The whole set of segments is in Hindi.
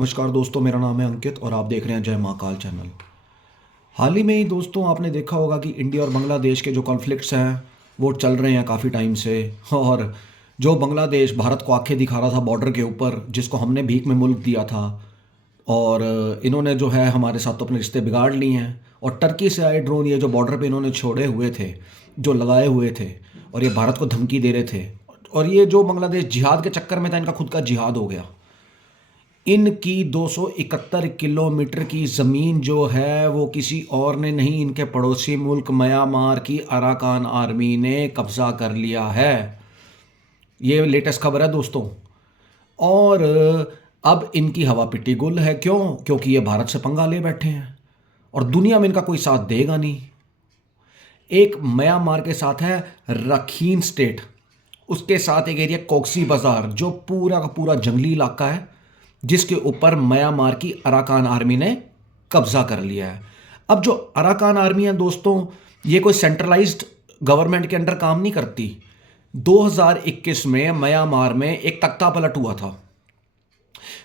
नमस्कार दोस्तों, मेरा नाम है अंकित और आप देख रहे हैं जय महाकाल चैनल। हाल ही में ही दोस्तों आपने देखा होगा कि इंडिया और बांग्लादेश के जो कॉन्फ्लिक्ट्स हैं वो चल रहे हैं काफ़ी टाइम से। और जो बांग्लादेश भारत को आंखें दिखा रहा था बॉर्डर के ऊपर, जिसको हमने भीख में मुल्क दिया था, और इन्होंने जो है हमारे साथ तो अपने रिश्ते बिगाड़ लिए हैं। और टर्की से आए ड्रोन ये जो बॉर्डर पे इन्होंने छोड़े हुए थे, जो लगाए हुए थे, और ये भारत को धमकी दे रहे थे। और ये जो बांग्लादेश जिहाद के चक्कर में था, इनका खुद का जिहाद हो गया। इनकी 271 किलोमीटर की ज़मीन जो है वो किसी और ने नहीं, इनके पड़ोसी मुल्क म्यांमार की अराकान आर्मी ने कब्ज़ा कर लिया है। ये लेटेस्ट खबर है दोस्तों। और अब इनकी हवा पिट्टी गुल है। क्यों? क्योंकि ये भारत से पंगा ले बैठे हैं और दुनिया में इनका कोई साथ देगा नहीं। एक म्यांमार के साथ है रखीन स्टेट, उसके साथ एक एरिया कोक्सी बाजार जो पूरा का पूरा जंगली इलाका है, जिसके ऊपर म्यांमार की अराकान आर्मी ने कब्जा कर लिया है। अब जो अराकान आर्मी है दोस्तों, ये कोई सेंट्रलाइज्ड गवर्नमेंट के अंडर काम नहीं करती। 2021 में म्यांमार में एक तख्ता पलट हुआ था,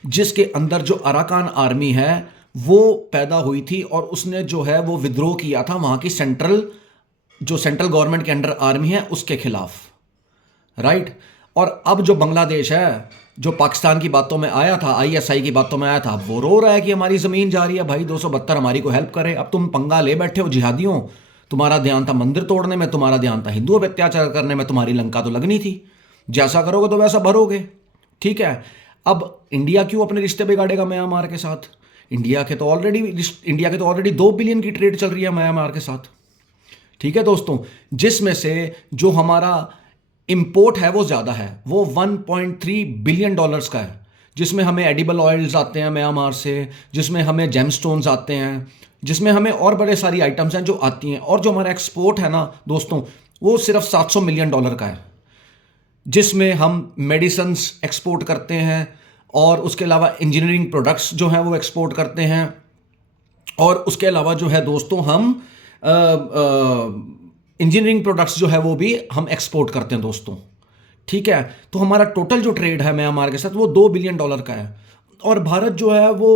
जिसके अंदर जो अराकान आर्मी है वो पैदा हुई थी और उसने जो है वो विद्रोह किया था वहां की सेंट्रल गवर्नमेंट के अंडर आर्मी है उसके खिलाफ, राइट। और अब जो बांग्लादेश है, जो पाकिस्तान की बातों में आया था, आईएसआई की बातों में आया था, वो रो रहा है कि हमारी ज़मीन जा रही है। भाई 272 हमारी को हेल्प करे। अब तुम पंगा ले बैठे हो जिहादियों। तुम्हारा ध्यान था मंदिर तोड़ने में, तुम्हारा ध्यान था हिंदुओं पर अत्याचार करने में, तुम्हारी लंका तो लगनी थी। जैसा करोगे तो वैसा भरोगे, ठीक है। अब इंडिया क्यों अपने रिश्ते बिगाड़ेगा म्यांमार के साथ? इंडिया के तो ऑलरेडी 2 बिलियन की ट्रेड चल रही है म्यांमार के साथ, ठीक है दोस्तों। जिसमें से जो हमारा इंपोर्ट है वो ज़्यादा है, वो 1.3 बिलियन डॉलर्स का है, जिसमें हमें एडिबल ऑयल्स आते हैं म्यांमार से, जिसमें हमें जेमस्टोन्स आते हैं, जिसमें हमें और बड़े सारी आइटम्स हैं जो आती हैं। और जो हमारा एक्सपोर्ट है ना दोस्तों, वो सिर्फ 700 मिलियन डॉलर का है, जिसमें हम मेडिसिन्स एक्सपोर्ट करते हैं और उसके अलावा इंजीनियरिंग प्रोडक्ट्स जो हैं वो एक्सपोर्ट करते हैं। और उसके अलावा जो है दोस्तों हम इंजीनियरिंग प्रोडक्ट्स जो है वो भी हम एक्सपोर्ट करते हैं दोस्तों, ठीक है। तो हमारा टोटल जो ट्रेड है म्यांमार के साथ वो 2 बिलियन डॉलर का है। और भारत जो है वो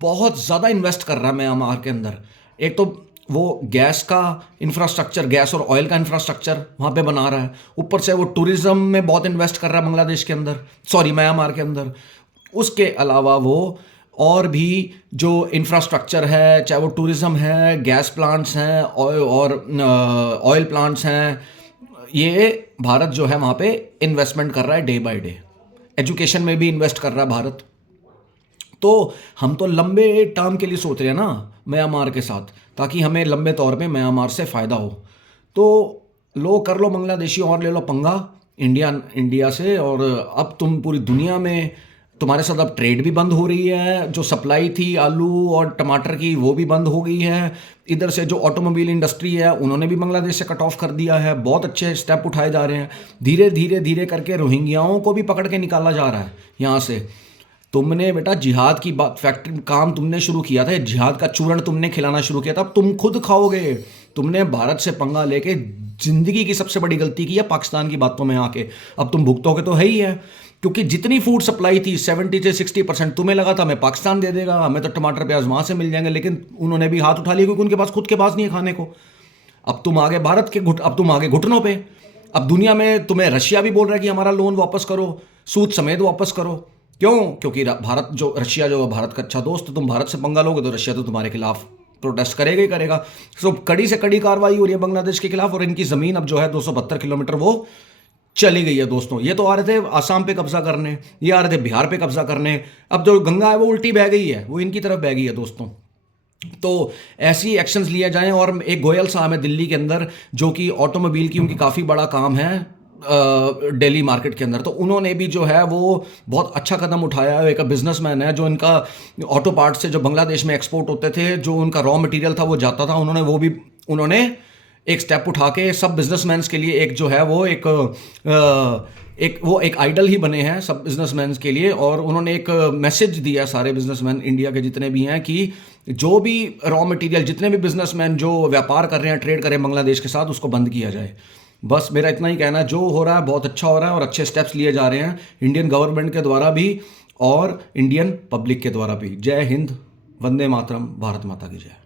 बहुत ज़्यादा इन्वेस्ट कर रहा है म्यांमार के अंदर। एक तो वो गैस का इंफ्रास्ट्रक्चर, गैस और ऑयल का इंफ्रास्ट्रक्चर वहाँ पे बना रहा है, ऊपर से वो टूरिज्म में बहुत इन्वेस्ट कर रहा है बांग्लादेश के अंदर, सॉरी म्यांमार के अंदर। उसके अलावा वो और भी जो इंफ्रास्ट्रक्चर है, चाहे वो टूरिज़्म है, गैस प्लांट्स हैं और ऑयल प्लांट्स हैं, ये भारत जो है वहाँ पे इन्वेस्टमेंट कर रहा है डे बाय डे। एजुकेशन में भी इन्वेस्ट कर रहा है भारत। तो हम तो लंबे टर्म के लिए सोच रहे हैं ना म्यांमार के साथ, ताकि हमें लंबे तौर पे म्यांमार से फ़ायदा हो। तो लो कर लो बांग्लादेशी और ले लो पंगा इंडिया से। और अब तुम पूरी दुनिया में, तुम्हारे साथ अब ट्रेड भी बंद हो रही है। जो सप्लाई थी आलू और टमाटर की वो भी बंद हो गई है। इधर से जो ऑटोमोबाइल इंडस्ट्री है उन्होंने भी बांग्लादेश से कट ऑफ कर दिया है। बहुत अच्छे स्टेप उठाए जा रहे हैं। धीरे धीरे धीरे करके रोहिंग्याओं को भी पकड़ के निकाला जा रहा है यहाँ से। तुमने बेटा जिहाद की बात, फैक्ट्री काम तुमने शुरू किया था, जिहाद का चूर्ण तुमने खिलाना शुरू किया था, अब तुम खुद खाओगे। तुमने भारत से पंगा लेके जिंदगी की सबसे बड़ी गलती की है पाकिस्तान की बातों में आके। अब तुम भुगतोगे तो है ही है, क्योंकि जितनी फूड सप्लाई थी 70 से 60% तुम्हें लगा था मैं पाकिस्तान दे देगा, हमें तो टमाटर प्याज वहाँ से मिल जाएंगे, लेकिन उन्होंने भी हाथ उठा लिया क्योंकि उनके पास खुद के पास नहीं है खाने को। अब तुम आगे अब तुम आगे घुटनों पे। अब दुनिया में तुम्हें रशिया भी बोल रहा है कि हमारा लोन वापस करो, सूद समेत वापस करो। क्यों? क्योंकि रशिया जो भारत का अच्छा दोस्त, तुम भारत से पंगा लोगे तो रशिया तो तुम्हारे खिलाफ प्रोटेस्ट करेगा ही करेगा। सो कड़ी से कड़ी कार्रवाई हो रही है बांग्लादेश के खिलाफ। और इनकी ज़मीन अब जो है 272 किलोमीटर वो चली गई है दोस्तों। ये तो आ रहे थे आसाम पे कब्जा करने, ये आ रहे थे बिहार पे कब्जा करने। अब जो गंगा है वो उल्टी बह गई है, वो इनकी तरफ बह गई है दोस्तों। तो ऐसी एक्शंस लिए जाएं। और एक गोयल साहब है दिल्ली के अंदर, जो कि ऑटोमोबाइल की उनकी काफ़ी बड़ा काम है दिल्ली मार्केट के अंदर। तो उन्होंने भी जो है वो बहुत अच्छा कदम उठाया है। एक बिजनेसमैन है जो इनका ऑटो पार्ट से जो बांग्लादेश में एक्सपोर्ट होते थे, जो उनका रॉ मटेरियल था वो जाता था, उन्होंने एक स्टेप उठा के सब बिजनेसमैन के लिए एक जो है वो एक आइडल ही बने हैं सब बिजनेसमैन के लिए। और उन्होंने एक मैसेज दिया सारे बिजनेसमैन इंडिया के जितने भी हैं कि जो भी रॉ मटेरियल, जितने भी बिजनेसमैन जो व्यापार कर रहे हैं, ट्रेड कर रहे हैं बांग्लादेश के साथ, उसको बंद किया जाए। बस मेरा इतना ही कहना है। जो हो रहा है बहुत अच्छा हो रहा है और अच्छे स्टेप्स लिए जा रहे हैं इंडियन गवर्नमेंट के द्वारा भी। और इंडियन पब्लिक के द्वारा भी। जय हिंद, वंदे मातरम, भारत माता की जय।